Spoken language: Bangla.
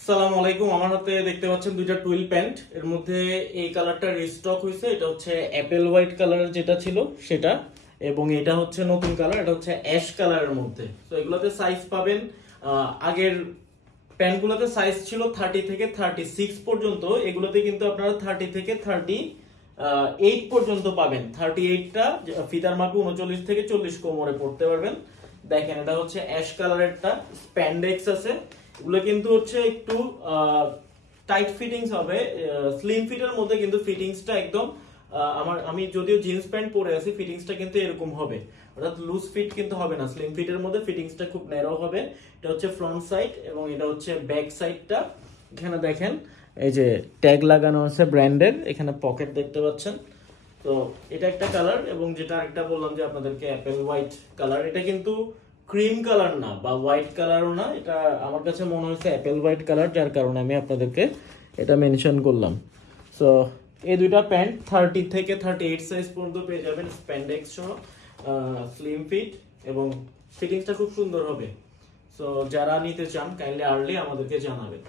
আসসালামু আলাইকুম। আমার হাতে দেখতে পাচ্ছেন দুইটা টুইল প্যান্ট। এর মধ্যে এই কালারটা রিস্টক হয়েছে। এটা হচ্ছে অ্যাপেল হোয়াইট কালারের যেটা ছিল সেটা, এবং এটা হচ্ছে নতুন কালার, এটা হচ্ছে অ্যাশ কালারের মধ্যে। তো এগুলোতে সাইজ পাবেন, আগের প্যান্টগুলোতে সাইজ ছিল 30 থেকে 36 পর্যন্ত, এগুলোতে কিন্তু আপনারা 30 থেকে 38 পর্যন্ত পাবেন। 38টা ফিতার মাপে 39 থেকে 40 কোমরে পড়তে পারবেন। দেখেন এটা হচ্ছে অ্যাশ কালারেরটা, স্প্যান্ডেক্স আছে। এগুলো কিন্তু হচ্ছে একটু টাইট ফিটিংস হবে, স্লিম ফিটের মধ্যে, কিন্তু ফিটিংসটা একদম আমি যদিও জিন্স প্যান্ট পরে আছি, ফিটিংসটা কিন্তু এরকম হবে, অর্থাৎ লুজ ফিট কিন্তু হবে না, স্লিম ফিটের মধ্যে ফিটিংসটা খুব ন্যারো হবে। এটা হচ্ছে ফ্রন্ট সাইড এবং এটা হচ্ছে ব্যাক সাইডটা। এখানে দেখেন এই যে ট্যাগ লাগানো আছে ব্র্যান্ডের, এখানে পকেট দেখতে পাচ্ছেন। তো এটা একটা কালার, এবং যেটা একটা বললাম যে আপনাদেরকে অ্যাপেল হোয়াইট কালার, এটা কিন্তু ক্রিম কালার না বা হোয়াইট কালারও না, এটা আমার কাছে মনে হয়েছে অ্যাপেল হোয়াইট কালার, যার কারণে আমি আপনাদেরকে এটা মেনশন করলাম। সো এই দুইটা প্যান্ট 30 থেকে 38 সাইজ পর্যন্ত পেয়ে যাবেন, স্প্যান্ডেক্স সহ, স্লিম ফিট, এবং ফিটিংসটা খুব সুন্দর হবে। সো যারা নিতে চান কাইন্ডলি আর্লি আমাদেরকে জানাবেন।